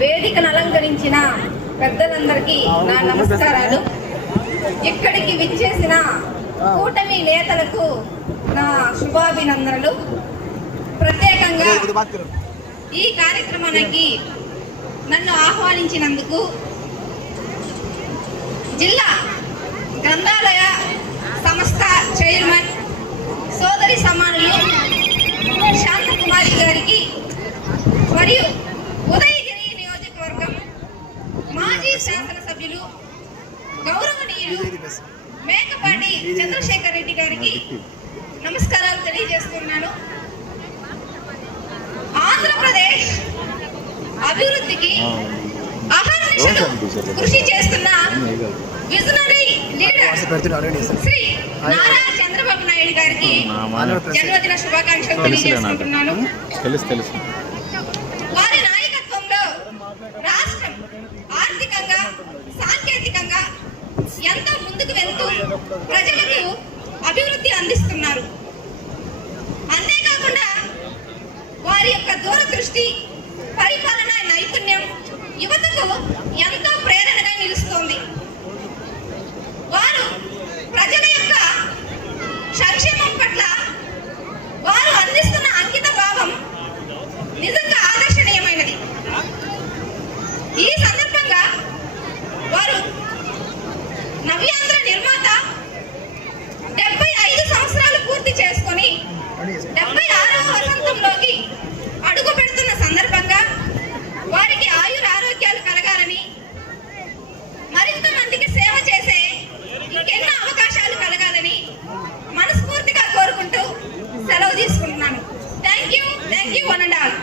వేదికను అలంకరించిన పెద్దలందరికీ నా నమస్కారాలు. ఇక్కడికి విచ్చేసిన కూటమి నేతలకు నా శుభాభినందనలు. ప్రత్యేకంగా ఈ కార్యక్రమానికి నన్ను ఆహ్వానించినందుకు జిల్లా గ్రంథాలయ సంస్థ చైర్మన్ సోదరి సమానులు శాంతకుమారి గారికి మరియు ఉదయగిరి నియోజకవర్గం మాజీ శాసనసభ్యులు గౌరవనీయులు మేకపాటి చంద్రశేఖర్ రెడ్డి గారికి నమస్కారాలు తెలియజేస్తున్నాను. ఆంధ్రప్రదేశ్ అభివృద్ధికి అహర్నిశలు కృషి చేస్తున్న విజనరీ లీడర్ శ్రీ నారా చంద్రబాబు నాయుడు గారికి జన్మదిన శుభాకాంక్షలు తెలియజేసుకుంటున్నాను. వారి నాయకత్వంలో రాష్ట్రం ఆర్థికంగా సాంకేతికంగా ఎంతో ముందుకు వెళ్తూ ప్రజలకు అభివృద్ధి అందిస్తున్నారు. అంతేకాకుండా వారి యొక్క దూరదృష్టి, పరిపాలన నైపుణ్యం యువతకు ఎంతో ప్రేరణగా నిలుస్తోంది. వారు ప్రజల యొక్క సంక్షేమం పట్ల వారు అందిస్తున్న అంకిత భావం నిజంగా ఆదర్శనీయమైనది. ఈ సందర్భంగా వారు నవ్యాంధ్ర నిర్మాత 75 సంవత్సరాలు పూర్తి చేసుకొని 76వ వసంతంలోకి అడుగు పెడుతున్న సందర్భంగా వారికి ఆయుర ఆరోగ్యాలు కలగాలని, మరింత మందికి సేవ చేసే ఇంకెన్నో అవకాశాలు కలగాలని మనస్ఫూర్తిగా కోరుకుంటూ సెలవు తీసుకుంటున్నాను. Thank you one and all.